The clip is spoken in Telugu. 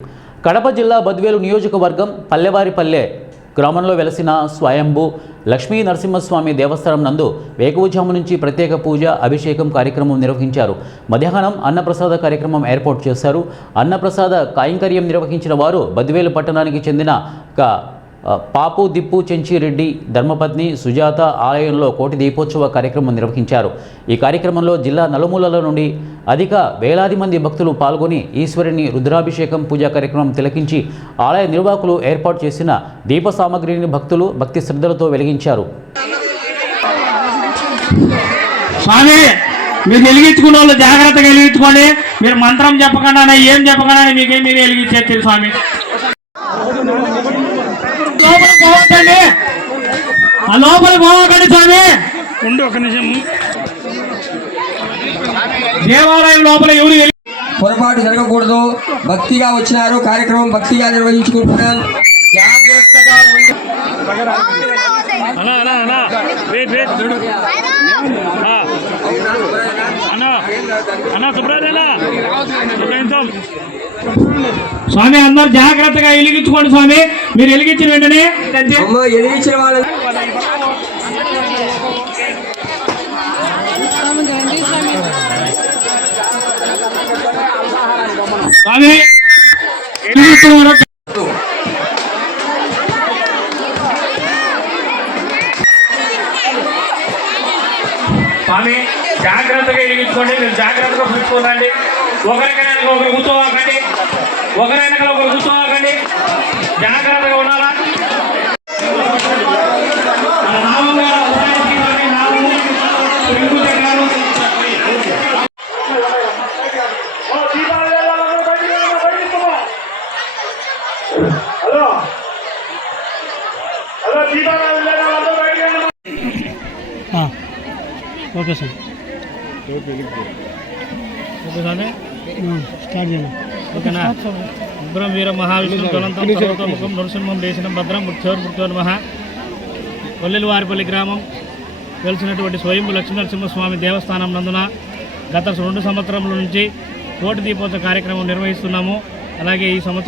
కడప జిల్లా బద్వేలు నియోజకవర్గం పల్లెవారిపల్లె గ్రామంలో వెలసిన స్వయంభూ లక్ష్మీ నరసింహస్వామి దేవస్థానం నందు వేకువజాము నుంచి ప్రత్యేక పూజ అభిషేకం కార్యక్రమం నిర్వహించారు. మధ్యాహ్నం అన్నప్రసాద కార్యక్రమం ఏర్పాటు చేశారు. అన్నప్రసాద కైంకర్యం నిర్వహించిన వారు బద్వేలు పట్టణానికి చెందిన పాపు దిప్పు చెంచిరెడ్డి ధర్మపత్ని సుజాత ఆలయంలో కోటి దీపోత్సవ కార్యక్రమం నిర్వహించారు. ఈ కార్యక్రమంలో జిల్లా నలుమూలల నుండి అధిక వేలాది మంది భక్తులు పాల్గొని ఈశ్వరుని రుద్రాభిషేకం పూజా కార్యక్రమం తిలకించి ఆలయ నిర్వాహకులు ఏర్పాటు చేసిన దీప సామగ్రిని భక్తులు భక్తి శ్రద్ధలతో వెలిగించారు. స్వామి, మీరు వెలిగించుకున్న వాళ్ళు జాగ్రత్తగా వెలిగించుకోండి. మీరు మంత్రం చెప్పకుండా ఏం చెప్పకుండా మీకేం మీరు వెలిగించేది స్వామి. లోపల పోవకండి స్వామి. ఉండు ఒక నిమిషం. దేవాలయం లోపల ఎవరు పొరపాటు జరగకూడదు. భక్తిగా వచ్చినారు, కార్యక్రమం భక్తిగా నిర్వహించుకుంటున్నాం. జాగ్రత్తగా స్వామి, అందరు జాగ్రత్తగా వెలిగించుకోండి స్వామి. మీరు వెలిగించిన వెంటనే వెలిగించిన వాళ్ళు స్వామి స్వామి జాగ్రత్తగా వెలిగించుకోండి. మీరు జాగ్రత్తగా చూసుకోండి. ఒకరికైనా ఒకరు కూర్చోవాకండి. ఒకరైనా ఒకరు కూర్చోవాకండి. జాగ్రత్తగా ఉండాలా. Okay sir. Okay sir, start చేయండి. ఓకేనా? ఉగ్రం వీర మహావిష్ణు జ్వలంతం పర్వతముఖం నరసింహం దేశనం భద్రం మృత్యోర్మృత్యోర్మహ. కొల్లెలవారిపల్లి గ్రామం వెలిసినటువంటి స్వయంభూ లక్ష్మీ నరసింహస్వామి దేవస్థానం నందున గత 2 సంవత్సరముల నుంచి కోటి దీపోత్సవ కార్యక్రమం నిర్వహిస్తున్నాము. అలాగే ఈ సంవత్సరం